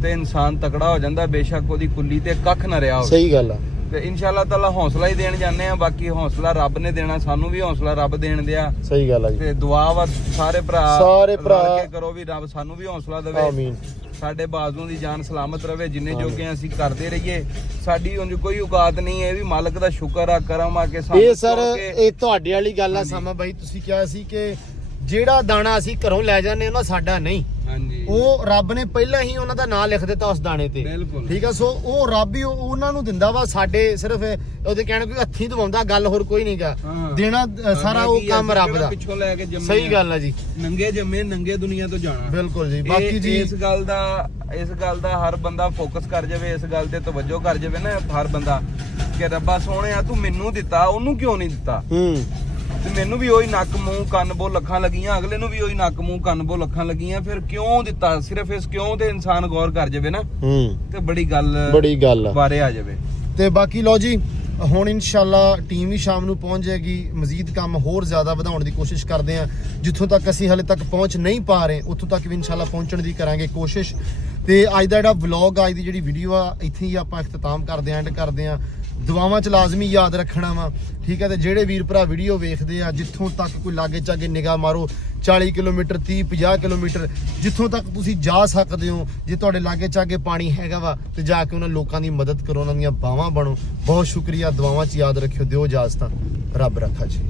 ਤੇ ਇਨਸਾਨ ਤਕੜਾ ਹੋ ਜਾਂਦਾ, ਬੇਸ਼ੱਕ ਉਹਦੀ ਕੁੱਲੀ ਤੇ ਕੱਖ ਨਾ ਰਿਹਾ ਹੋਵੇ। ਸਹੀ ਗੱਲ ਆ। ਤੇ ਇਨਸ਼ਾਅੱਲਾ ਤਾਲਾ ਹੌਸਲਾ ਹੀ ਦੇਣ ਜਾਂਦੇ ਆ, ਬਾਕੀ ਹੌਸਲਾ ਰੱਬ ਨੇ ਦੇਣਾ, ਸਾਨੂੰ ਵੀ ਹੌਸਲਾ ਰੱਬ ਦੇਣ ਦਿਆ। ਸਹੀ ਗੱਲ ਆ ਜੀ। ਤੇ ਦੁਆ ਵਾ ਸਾਰੇ ਭਰਾ ਕਰੋ ਵੀ ਰੱਬ ਸਾਨੂੰ ਵੀ ਹੌਸਲਾ ਦੇਵੇ, ਆਮੀਨ। ਸਾਡੇ ਬਾਜ਼ੂਆਂ ਦੀ ਜਾਨ ਸਲਾਮਤ ਰਵੇ, ਜਿੰਨੇ ਜੋਗੇ ਅਸੀਂ ਕਰਦੇ ਰਹੀਏ। ਸਾਡੀ ਉਂਝ ਕੋਈ ਔਕਾਤ ਨਹੀਂ ਹੈ, ਇਹ ਵੀ ਮਾਲਕ ਦਾ ਸ਼ੁਕਰ ਆ, ਕਰਮ ਆ ਕਿ ਇਹ ਸਰ ਇਹ ਤੁਹਾਡੇ ਵਾਲੀ ਗੱਲ ਆ ਸਾਮਾ ਬਾਈ। ਤੁਸੀਂ ਕਿਹਾ ਸੀ ਕਿ ਜਿਹੜਾ ਦਾਣਾ ਅਸੀਂ ਘਰੋਂ ਲੈ ਜਾਂਦੇ ਉਹਨਾਂ ਸਾਡਾ ਨਹੀਂ, ਹਾਂਜੀ, ਉਹ ਰੱਬ ਨੇ ਪਹਿਲਾਂ ਹੀ ਉਹਨਾਂ ਦਾ ਨਾਮ ਲਿਖ ਦਿੱਤਾ ਉਸ ਦਾਣੇ ਤੇ, ਠੀਕ ਆ। ਸੋ ਉਹ ਰੱਬ ਹੀ ਉਹਨਾਂ ਨੂੰ ਦਿੰਦਾ ਵਾ, ਸਾਡੇ ਸਿਰਫ ਉਹਦੇ ਕਹਿਣ ਕੋਈ ਹੱਥੀਂ ਦਵਾਉਂਦਾ, ਗੱਲ ਹੋਰ ਕੋਈ ਨਹੀਂਗਾ। ਦੇਣਾ ਸਾਰਾ ਉਹ ਕੰਮ ਰੱਬ ਦਾ, ਪਿੱਛੋਂ ਲੈ ਕੇ ਜੰਮੇ। ਸਹੀ ਗੱਲ ਆ ਜੀ, ਨੰਗੇ ਜੰਮੇ ਨੰਗੇ ਦੁਨੀਆ ਤੋਂ ਜਾਣਾ। ਬਿਲਕੁਲ ਜੀ। ਬਾਕੀ ਜੀ ਇਸ ਗੱਲ ਦਾ ਹਰ ਬੰਦਾ ਫੋਕਸ ਕਰ ਜਾਵੇ, ਇਸ ਗੱਲ ਤੇ ਤਵੱਜੋ ਕਰ ਜਾਵੇ ਨਾ ਹਰ ਬੰਦਾ, ਕਿ ਰੱਬਾ ਸੋਹਣਿਆ ਤੂੰ ਮੈਨੂੰ ਦਿੱਤਾ, ਉਹਨੂੰ ਕਿਉਂ ਨਹੀਂ ਦਿੱਤਾ? ਤੇ ਮੈਨੂੰ ਵੀ ਉਹੀ ਨੱਕ ਮੂੰਹ ਕੰਨ ਬੋ ਲੱਖਾਂ ਲੱਗੀਆਂ, ਅਗਲੇ ਨੂੰ ਵੀ ਉਹੀ ਨੱਕ ਮੂੰਹ ਕੰਨ ਬੋ ਲੱਖਾਂ ਲੱਗੀਆਂ, ਫਿਰ ਕਿਉਂ ਦਿੱਤਾ? ਸਿਰਫ ਇਸ ਕਿਉਂ ਤੇ ਇਨਸਾਨ ਗੌਰ ਕਰ ਜਾਵੇ ਨਾ, ਤੇ ਬੜੀ ਗੱਲ ਬਾਰੇ ਆ ਜਾਵੇ। ਤੇ ਬਾਕੀ ਲਓ ਜੀ, ਹੁਣ ਇਨਸ਼ਾਅੱਲਾ ਟੀਮ ਵੀ ਸ਼ਾਮ ਨੂੰ ਪਹੁੰਚ ਜਾਏਗੀ। ਮਜ਼ੀਦ ਕੰਮ ਹੋਰ ਜ਼ਿਆਦਾ ਵਧਾਉਣ ਦੀ ਕੋਸ਼ਿਸ਼ ਕਰਦੇ ਆ, ਜਿੱਥੋਂ ਤੱਕ ਅਸੀਂ ਹਲੇ ਤੱਕ ਪਹੁੰਚ ਨਹੀਂ ਪਾ ਰਹੇ ਉੱਥੋਂ ਤੱਕ ਵੀ ਇਨਸ਼ਾਅੱਲਾ ਪਹੁੰਚਣ ਦੀ ਕਰਾਂਗੇ ਕੋਸ਼ਿਸ਼। ਤੇ ਅੱਜ ਦਾ ਜਿਹੜਾ ਵਲੌਗ, ਅੱਜ ਦੀ ਜਿਹੜੀ ਵੀਡੀਓ ਆ, ਇੱਥੇ ਹੀ ਆਪਾਂ ਇਖਤਤਾਮ ਕਰਦੇ ਆਂ, ਐਂਡ ਕਰਦੇ ਆਂ। ਦੁਆਵਾਂ 'ਚ ਲਾਜ਼ਮੀ ਯਾਦ ਰੱਖਣਾ ਵਾ, ਠੀਕ ਹੈ। ਤੇ ਜਿਹੜੇ ਵੀਰ ਭਰਾ ਵੀਡੀਓ ਵੇਖਦੇ ਆ, ਜਿੱਥੋਂ ਤੱਕ ਕੋਈ ਲਾਗੇ ਚਾਗੇ ਨਿਗਾਹ ਮਾਰੋ, 40 ਕਿਲੋਮੀਟਰ 30-50 ਕਿਲੋਮੀਟਰ ਜਿੱਥੋਂ ਤੱਕ ਤੁਸੀਂ ਜਾ ਸਕਦੇ ਹੋ, ਜੇ ਤੁਹਾਡੇ ਲਾਗੇ ਚਾਗੇ ਪਾਣੀ ਹੈਗਾ ਵਾ ਤੇ ਜਾ ਕੇ ਉਹਨਾਂ ਲੋਕਾਂ ਦੀ ਮਦਦ ਕਰੋ, ਉਹਨਾਂ ਦੀਆਂ ਬਾਹਾਂ ਬਣੋ। ਬਹੁਤ ਸ਼ੁਕਰੀਆ, ਦੁਆਵਾਂ 'ਚ ਯਾਦ ਰੱਖਿਓ, ਦਿਓ ਇਜਾਜ਼ਤਾਂ, ਰੱਬ ਰੱਖਾ ਜੀ।